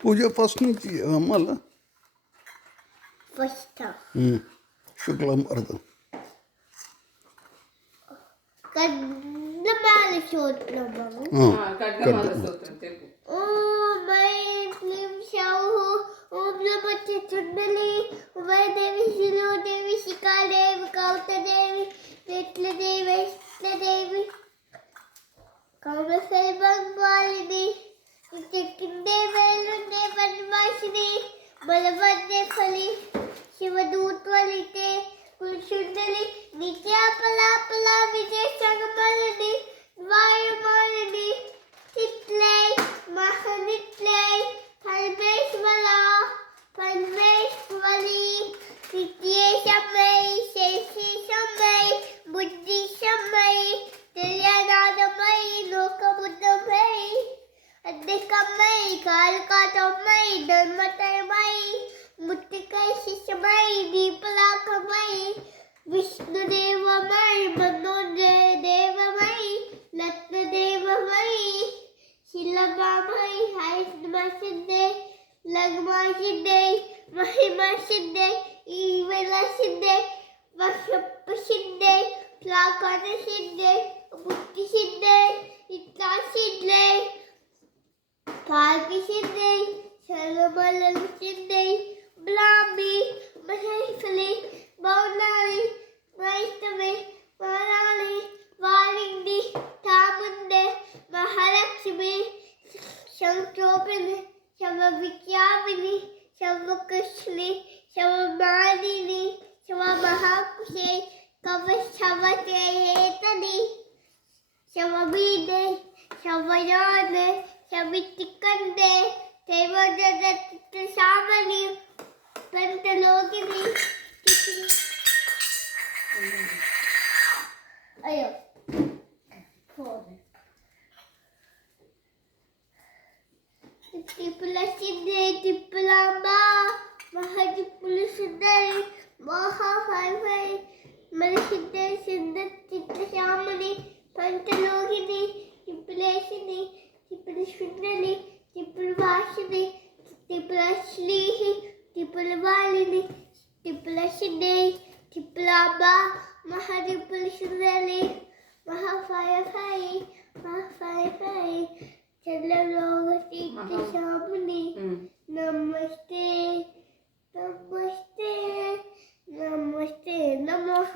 పూజ first నుంచి మళ్ళా శుక్లాంబరదం ఓం నమః చుండలి ఉభయదేవి శిలోదేవి శిఖాదేవి కౌతదేవి విట్లదేవి విష్ణుదేవి కౌమసైబంగాలిని చెక్కిందే వేలుండే వనవాసిని బలవన్నే ఫలి శివదూత్వలితే కుల్చుండలి నిత్యాపలాపల విజయ సంగమలని వాయుమాలని చిట్లై మహనిట్లై పరమేశ్వరి నిత్యేశమై శేషమై బుద్ధిశమై తెలియనాదమై లోకబుద్ధమై అధికమై కాళకాతమై ధర్మతమై ముత్తికై శిశమై దీపలాకమై విష్ణుదేవమై మనోదేవమై రత్నదేవమై శిలభమై హైష్ణమసిద్ధే లగ్మసిద్ధే మహిమసిద్ధే ఈవెలసిద్ధే వశప్పసిద్ధే ప్లాకనసిద్ధే బుద్ధిసిద్ధే ఇట్లాసిద్ధే పాల్కిసిద్ధే సర్వబలసిద్ధే బ్లామి మహేశ్వరి బౌనాలి వైష్ణవి వారాలి వారిండి తాముండే మహాలక్ష్మి సంక్షోభిని శవవిద్యావిని శవకృష్ణి శవమాలిని శవమహాకుశే కవశవచేతని శవబీడే శవయానే శవితికండే దేవజగత్ సామని పంటలోకిని అయ్యో తిప్పుల సిద్ధి తిప్పులాంబ మహాదిప్పుల సుందరి మహాఫై మన సిద్ధ సిద్ధ చిత్రశ్యామని పంటలోకిని తిప్పులేసిని తిప్పుల సుందరి తిప్పుల వాసిని తిప్పుల శ్లీహి తిప్పుల వాలిని తిప్పుల సిద్ధి తిప్పులాంబ మహాదిప్పుల సుందరి మహాఫై చంద్రలోకి శాముని నమస్తే నమస్తే నమస్తే నమః